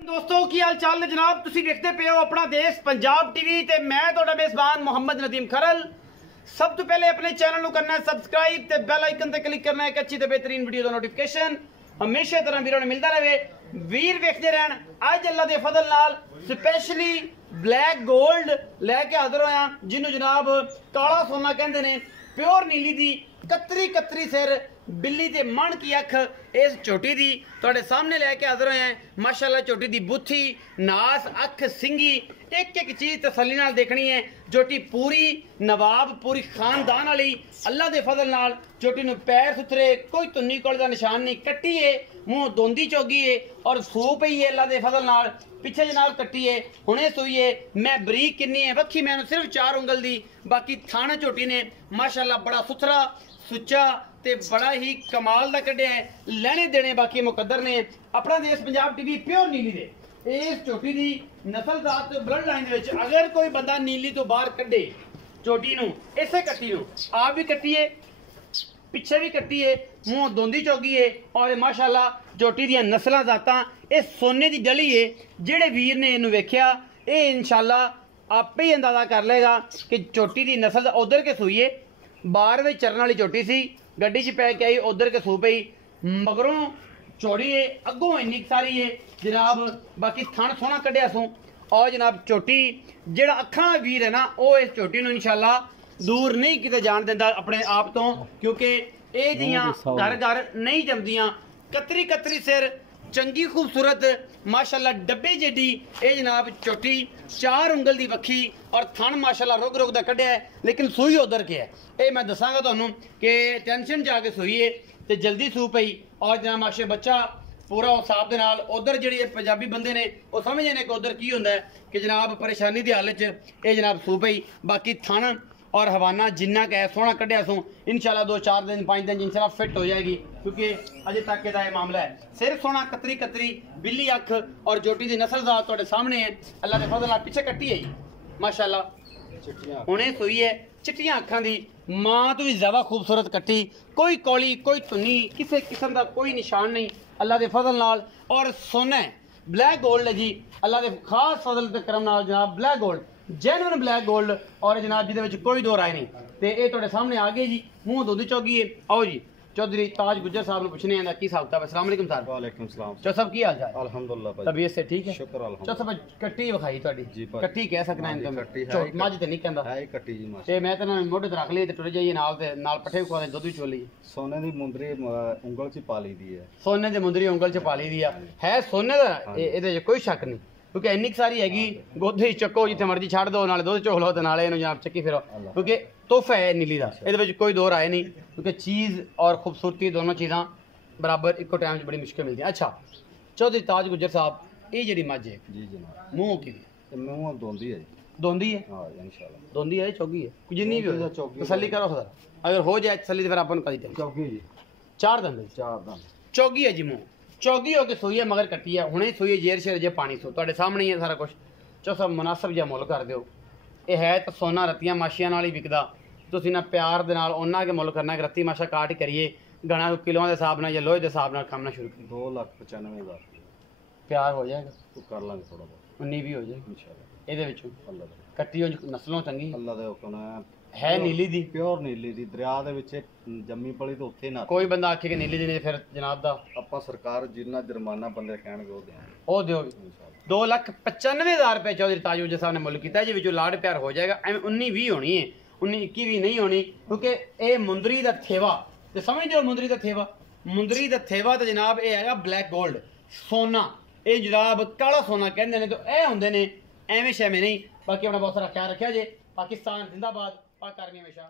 दोस्तों की हाल चाल ने जनाब तुसी देखते पे हो अपना देश पंजाब टीवी ते मैं तोड़ा मेजबान मोहम्मद नदीम खरल। सब तो पहले अपने चैनल को करना है सब्सक्राइब ते बेल आइकन ते क्लिक करना है एक अच्छी ते बेहतरीन वीडियो का नोटिफिकेशन हमेशा तरह वीरों ने मिलता रहे। वीर वेखते रहन अज अल्लाह के फजल नाल स्पेशली ब्लैक गोल्ड लैके हाजिर होया जिन्हों जनाब काला सोना कहते ने प्योर नीली दी कतरी कतरी सिर बिल्ली ते मन की अख इस झोटी दी तुहाडे सामने लैके हाजिर होए हैं। माशाअल्लाह झोटी दी बुथी नास अख सिंगी एक एक चीज तसल्ली नाल देखनी है। झोटी पूरी नवाब पूरी खानदान वाली अल्लाह दे फजल नाल झोटी नूं पैर सुथरे कोई तुन्नी कोल दा निशान नहीं कट्टी है मूँह दोंदी चौगी है और सू पई है अल्लाह दे फजल नाल पिछे जनाब कट्टी है हुणे सोई है। मैं बरीक किन्नी है वक्खी मैनू सिर्फ 4 उंगल दी बाकी थाना झोटी ने माशाअल्लाह बड़ा सुथरा सुच्चा ते बड़ा ही कमाल दा कढ़िया है। लेने देने बाकी मुकद्दर ने अपना देश पंजाब टीवी प्योर नीली दे इस झोटी दी नस्ल जात ब्लड लाइन दे विच अगर कोई बंदा नीली तो बाहर कढ़े झोटी नूं इसे कट्टी नूं आप भी कट्टिए पिछे भी कट्टी है मूँह दोंदी चौगी है और माशाअल्लाह झोटी दी नस्लां जातां ये सोने दी डली है। जेड़े वीर ने इन्हू वेख्या ये इंशाअल्लाह आपे ही अंदाजा कर लेगा कि झोटी दी नस्ल उधर के सूई है बाहर में चरण वाली झोटी सी गड्डी च पै के आई उधर के सू पई मगरों चौड़ी है अगों इन्नी सारी है जनाब बाकी थन सोहना कढ़िया सू और जनाब झोटी जेड़ा अखां वाला वीर है ना वो इस झोटी नूं इंशाअल्लाह दूर नहीं किते जान दिंदा अपने आप तो क्योंकि ये जियां घर घर नहीं जमदियां कतरी कतरी सिर चंगी खूबसूरत माशाअल्लाह डब्बे जेडी ये जनाब झोटी 4 उंगल दी वक्खी और थन माशाअल्लाह रुक रुक दा कढ़िया है लेकिन सूई उधर के है ये मैं दसांगा तुहानू कि टेंशन जाके सूई है ते जल्दी सू पई और जनाब माशे बच्चा पूरा हिसाब दे नाल उधर जेडे पंजाबी बंदे ने वो समझदे ने कि उधर की हुंदा है कि जनाब परेशानी दी हालत च ये जनाब सू पई बाकी थन और हवाना जिन्ना कै सोहना कढ़िया सू इंशाल्लाह 2-4 दिन 5 दिन इंशाल्लाह फिट हो जाएगी क्योंकि अजे तक का ये मामला है। सिर सोना कतरी कतरी बिल्ली अख और झोटी की नस्ल जात तुहाडे सामने है अल्लाह के फजल नाल पिछे कट्टी है माशाअल्लाह हुणे सोई है चिट्टियां अखां दी मां तो भी ज्यादा खूबसूरत कट्टी कोई कौली कोई धुनी किसी किस्म का कोई निशान नहीं अल्लाह के फजल नाल और सोना है ब्लैक गोल्ड है जी अल्लाह के खास फजल ते करम नाल जनाब black gold genuine black gold और जनाब जिहदे कोई दो राय नहीं तो ये तुहाडे सामने आ गए जी मूँह दुध चौगी है। आओ जी चौधरी ताज गुज्जर साहब ने पूछने आंदा की हिसाब किताब। अस्सलाम वालेकुम सर। वालेकुम सलाम। चौ साहब की हाल चाल? अल्हम्दुलिल्लाह भाई तबीयत से ठीक है? शुक्र अल्हम्दुलिल्लाह। चौ साहब कट्टी विखाई तुहाडी कट्टी कह सकना है तुम कट्टी है मज ते नहीं कहंदा है कट्टी जी माशा ते मैं ते ना मोढे ते रख ਲਈ ਤੇ ਟੁਰ ਜਾਈਏ ਨਾਲ ਤੇ ਨਾਲ ਪੱਠੇ ਖਵਾ ਦੇ ਦੁੱਧ ਵੀ ਚੋਲੀ सोने दी मुंदरी उंगल च पा ली दी है सोने दी मुंदरी उंगल च पा ली दी है सोने दा ਇਹਦੇ ਚ ਕੋਈ ਸ਼ੱਕ ਨਹੀਂ क्योंकि इन्नी सारी हैगी गोदे चक्को जिथे मर्जी छड़ दो नाले दुध चोख लो नाले जनाब चक्की फिरो क्योंकि तोहफा है नीली का ये कोई दो राय नहीं क्योंकि चीज़ और खूबसूरती दोनों चीज़ा बराबर इको टाइम बड़ी मुश्किल मिलती है। अच्छा चौधरी ताज गुज्जर साहब ये जी मज है जी जनाब मूँह की मूँह दोंदी है दोंदी है हाँ इंशाल्लाह दोंदी है चौगी है जिन्नी भी हो तसल्ली करो सर अगर हो जाए तसल्ली तो फिर अपन कर दें चौकी जी 4 दंद 4 दंद चौगी है जी मूँह चौगी होके सोई है मगर कट्टी है हुणे सोई है जेर शेर जे पानी सो तुहाडे सामने ही है सारा कुछ। चो सब मुनासिब जिहा मुल कर दिओ ये है तो सोना रत्तियां माशियां नाल ही विकदा तुसीं ना प्यार दे नाल उन्ना के मुल करना कि रत्ती माशा काट ही करिए गणा किलोआं दे हिसाब नाल या लोहे दे हिसाब नाल खाना शुरू करिए 2,95,000 प्यार हो जाएगा तो कर लांगे थोड़ा बहुत 19 भी हो जाएगी इंशाल्लाह ਇਹਦੇ ਵਿੱਚੋਂ अल्लाह दे ਕੱਟੀ ਹੋਈ ਨਸਲੋਂ ਚੰਗੀ अल्लाह दे हुक्म है नीली दी प्योर नीली दी दरिया दे विच जम्मी पली तो उत्थे ना कोई बंदा आखे कि नीली दी नहीं फिर जनाब दा ਆਪਾਂ ਸਰਕਾਰ ਜਿੰਨਾ ਜੁਰਮਾਨਾ ਬੰਦੇ ਕਹਿਣਗੇ ਉਹ ਦੇਵਾਂਗੇ ਉਹ ਦਿਓਗੇ 2,95,000 रुपये चौधरी ताज गुज्जर साहब ने मुल किया जी विचों लाड़ प्यार हो जाएगा एवं 19-20 होनी है 19-21 भी नहीं होनी क्योंकि ये मुंदरी का थेवा तो समझते हो मुंदरी का थेवा तो जनाब ये है ब्लैक गोल्ड सोना ये जनाब काला सोना कहते हैं तो यह होंगे ने एवें शैवें नहीं। बाकी अपना बहुत सारा ख्याल रखा जे पाकिस्तान जिंदाबाद पाक आर्मी हमेशा